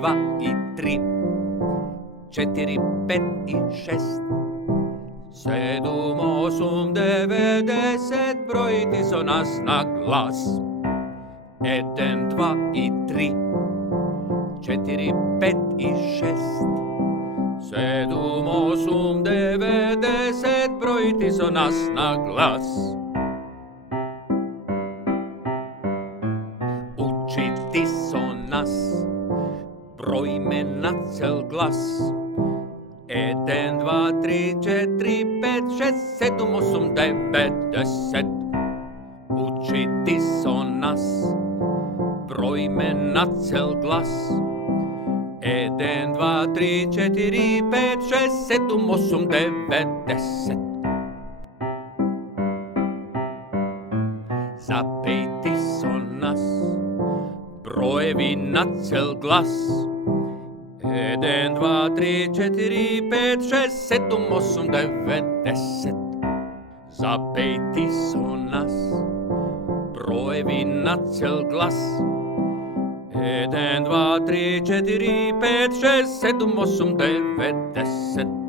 2 i 3, 4, 5 i 6, 7, 8, 9, 10, brojiti su nas na glas. 1, 2 i 3, 4, 5 i 6, 7, 8, 9, 10, brojiti su nas na glas. Učiti su nas, brojme na cel glas. 1, 2, 3, 4, 5, 6, 7, 8, 9, 10. Učiti su nas, brojme na cel glas. 1, 2, 3, 4, 5, 6, 7, 8, 9, 10. Zapejti su nas, brojevi na cel glas. 1, 2, 3, 4, 5, 6, 7, 8, 9, 10. Zapejti su nas, brojevi na cel glas. 1, 2, 3, 4, 5, 6, 7, 8, 9, 10.